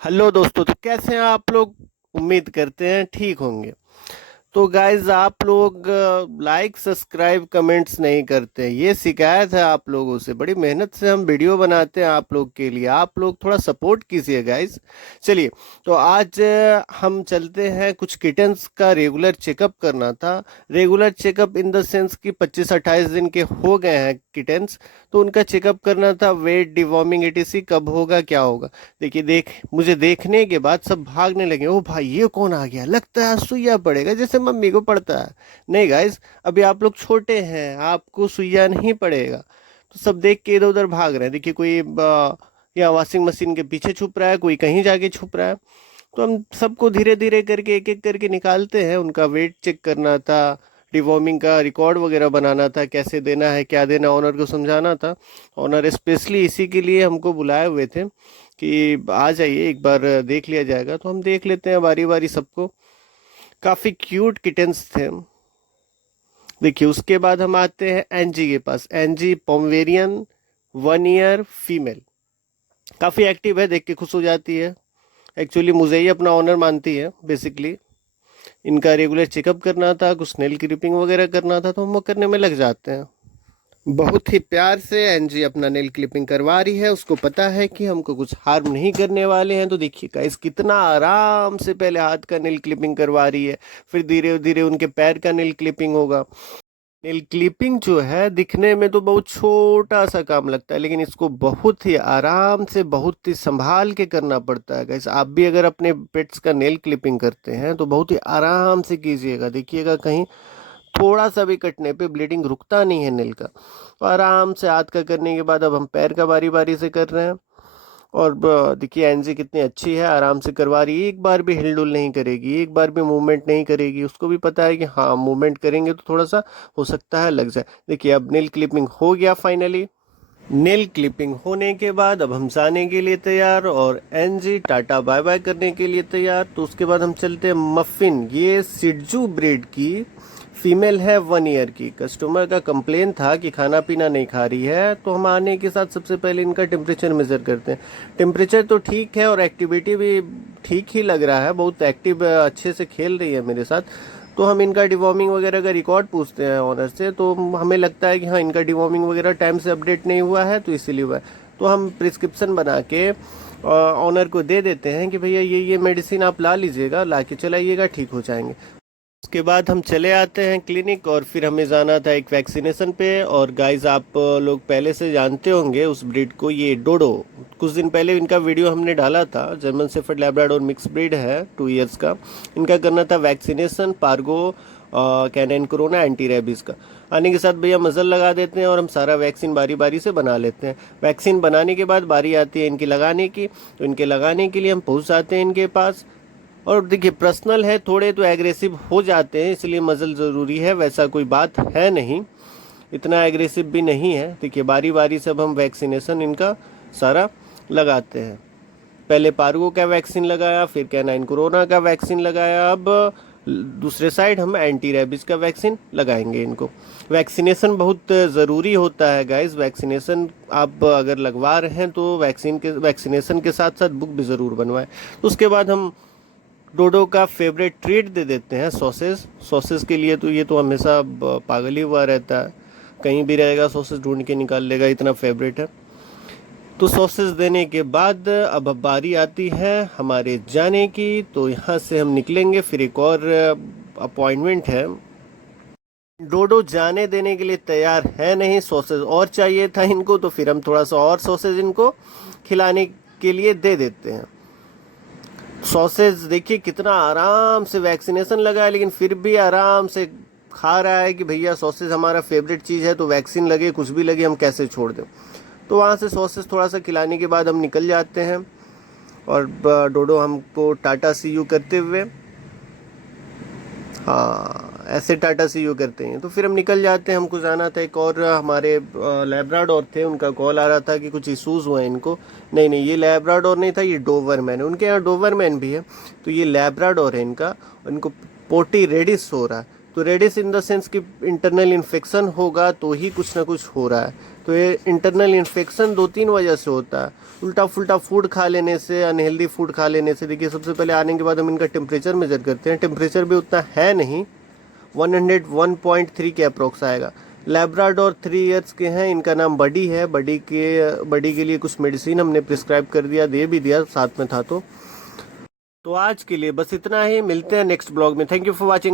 Hello दोस्तों, तो कैसे हैं आप लोग। उम्मीद करते हैं ठीक होंगे। तो गाइज आप लोग लाइक सब्सक्राइब कमेंट्स नहीं करते हैं, ये शिकायत है आप लोगों से। बड़ी मेहनत से हम वीडियो बनाते हैं आप लोग के लिए, आप लोग थोड़ा सपोर्ट कीजिए गाइज। चलिए, तो आज हम चलते हैं, कुछ किटन्स का रेगुलर चेकअप करना था। Regular checkup in the sense कि 25-28 दिन के हो गए हैं किटन्स, तो उनका चेकअप करना था। वेट, डिवॉर्मिंग, एटीसी कब होगा, क्या होगा। देखिए, मुझे देखने के बाद सब भागने लगे। ओ भाई, ये कौन आ गया, लगता है सुइया पड़ेगा जैसे मम्मी को पड़ता है। नहीं गाइस, अभी आप लोग छोटे हैं, आपको सुइया नहीं पड़ेगा। तो सब देख के इधर उधर भाग रहे हैं। देखिए, कोई या वॉशिंग मशीन के पीछे छुप रहा है, कोई कहीं जाके छुप रहा है। तो हम सबको धीरे धीरे करके एक एक करके निकालते हैं। उनका वेट चेक करना था, डिवॉर्मिंग का रिकॉर्ड वगैरह बनाना था, कैसे देना है क्या देना, ऑनर को समझाना था। ऑनर स्पेशली इसी के लिए हमको बुलाए हुए थे कि आ जाइए, एक बार देख लिया जाएगा। तो हम देख लेते हैं बारी बारी सबको। काफ़ी क्यूट किटेंस थे। देखिए, उसके बाद हम आते हैं एनजी के पास। एनजी पोमवेरियन, 1 ईयर फीमेल, काफ़ी एक्टिव है, देख के खुश हो जाती है। एक्चुअली मुझे ही अपना ऑनर मानती है बेसिकली। इनका रेगुलर चेकअप करना था, कुछ नेल क्लिपिंग वगैरह करना था, तो हम वो करने में लग जाते हैं। बहुत ही प्यार से एनजी अपना नेल क्लिपिंग करवा रही है। उसको पता है कि हमको कुछ हार्म नहीं करने वाले हैं। तो देखिए गाइस, कितना आराम से पहले हाथ का नेल क्लिपिंग करवा रही है, फिर धीरे धीरे उनके पैर का नेल क्लिपिंग होगा। नेल क्लिपिंग जो है दिखने में तो बहुत छोटा सा काम लगता है, लेकिन इसको बहुत ही आराम से, बहुत ही संभाल के करना पड़ता है गाइस। आप भी अगर अपने पेट्स का नेल क्लिपिंग करते हैं तो बहुत ही आराम से कीजिएगा। देखिएगा, कहीं थोड़ा सा भी कटने पे ब्लीडिंग रुकता नहीं है नेल का। तो आराम से हाथ का करने के बाद अब हम पैर का बारी बारी से कर रहे हैं। और देखिए एनजी कितनी अच्छी है, आराम से करवा रही है। एक बार भी हिलडुल नहीं करेगी, एक बार भी मूवमेंट नहीं करेगी। उसको भी पता है कि हाँ, मूवमेंट करेंगे तो थोड़ा सा हो सकता है लग जाए। देखिए, अब नेल क्लिपिंग हो गया फाइनली। नेल क्लिपिंग होने के बाद अब हम जाने के लिए तैयार, और एनजी टाटा बाय बाय करने के लिए तैयार। तो उसके बाद हम चलते हैं मफिन। ये सिड्जू ब्रीड की फीमेल है, 1 ईयर की। कस्टमर का कंप्लेन था कि खाना पीना नहीं खा रही है, तो हम आने के साथ सबसे पहले इनका टेम्परेचर मेजर करते हैं। टेम्परेचर तो ठीक है और एक्टिविटी भी ठीक ही लग रहा है, बहुत एक्टिव, अच्छे से खेल रही है मेरे साथ। तो हम इनका डिवॉर्मिंग वगैरह का रिकॉर्ड पूछते हैं ऑनर से, तो हमें लगता है कि हाँ, इनका डिवॉर्मिंग वगैरह टाइम से अपडेट नहीं हुआ है, तो इसीलिए हुआ है। तो हम प्रिस्क्रिप्शन बना के ऑनर को दे देते हैं कि भैया ये मेडिसिन आप ला लीजिएगा, ला के चलाइएगा, ठीक हो जाएंगे। उसके बाद हम चले आते हैं क्लिनिक, और फिर हमें जाना था एक वैक्सीनेशन पे। और गाइस, आप लोग पहले से जानते होंगे उस ब्रीड को, ये डोडो। कुछ दिन पहले इनका वीडियो हमने डाला था। German shepherd Labrador mix breed है, 2 ईयर्स का। इनका करना था vaccination, Fargo, canine corona, anti rabies का। आने के साथ भैया मजल लगा देते हैं और हम सारा वैक्सीन बारी बारी से बना लेते हैं। वैक्सीन बनाने के बाद बारी आती है इनकी लगाने की। तो इनके लगाने के लिए हम पहुँच जाते हैं इनके पास। और देखिए, पर्सनल है, थोड़े तो एग्रेसिव हो जाते हैं, इसलिए मजल ज़रूरी है, वैसा कोई बात है नहीं, इतना एग्रेसिव भी नहीं है। देखिए, बारी बारी से अब हम वैक्सीनेशन इनका सारा लगाते हैं। पहले पार्गो का वैक्सीन लगाया, फिर कैनाइन कोरोना का वैक्सीन लगाया, अब दूसरे साइड हम एंटी रेबीज़ का वैक्सीन लगाएंगे इनको। वैक्सीनेशन बहुत ज़रूरी होता है गाइस। वैक्सीनेशन आप अगर लगवा रहे हैं तो वैक्सीनेशन के साथ साथ बुक भी ज़रूर बनवाएं। तो उसके बाद हम डोडो का फेवरेट ट्रीट दे देते हैं, सॉसेज। सॉसेज के लिए तो ये तो हमेशा पागल ही हुआ रहता है, कहीं भी रहेगा सॉसेज ढूंढ के निकाल लेगा, इतना फेवरेट है। तो सॉसेज देने के बाद अब बारी आती है हमारे जाने की। तो यहाँ से हम निकलेंगे, फिर एक और अपॉइंटमेंट है। डोडो जाने देने के लिए तैयार है नहीं, सॉसेज और चाहिए था इनको, तो फिर हम थोड़ा सा और सॉसेज इनको खिलाने के लिए दे देते हैं। सॉसेज देखिए कितना आराम से वैक्सीनेशन लगा है, लेकिन फिर भी आराम से खा रहा है कि भैया सॉसेज हमारा फेवरेट चीज़ है, तो वैक्सीन लगे कुछ भी लगे हम कैसे छोड़ दें। तो वहाँ से सॉसेज थोड़ा सा खिलाने के बाद हम निकल जाते हैं, और डोडो हमको टाटा सी यू करते हुए, हाँ ऐसे टाटा सी यू करते हैं। तो फिर हम निकल जाते हैं। हमको जाना था, एक और हमारे लैब्राडोर थे, उनका कॉल आ रहा था कि कुछ इश्यूज़ हुए हैं इनको। नहीं नहीं, ये लैब्राडोर नहीं था, ये डोवरमैन है। उनके यहाँ डोवरमैन भी है, तो ये लैब्राडोर है इनका। इनको पोटी रेडिस हो रहा है। तो रेडिस इन द सेंस कि इंटरनल इन्फेक्शन होगा तो ही कुछ ना कुछ हो रहा है। तो तो ये इंटरनल इन्फेक्शन 2-3 वजह से होता है। उल्टा फुल्टा फूड खा लेने से, अनहेल्दी फूड खा लेने से। देखिए सबसे पहले आने के बाद हम इनका टेम्परेचर मेजर करते हैं। टेम्परेचर भी उतना है नहीं, 101.3 के अप्रोक्स आएगा। लैब्राडोर 3 इयर्स के हैं, इनका नाम बडी है। बडी के लिए कुछ मेडिसिन हमने प्रिस्क्राइब कर दिया, दे भी दिया, साथ में था। तो आज के लिए बस इतना ही, मिलते हैं नेक्स्ट ब्लॉग में। Thank you for watching.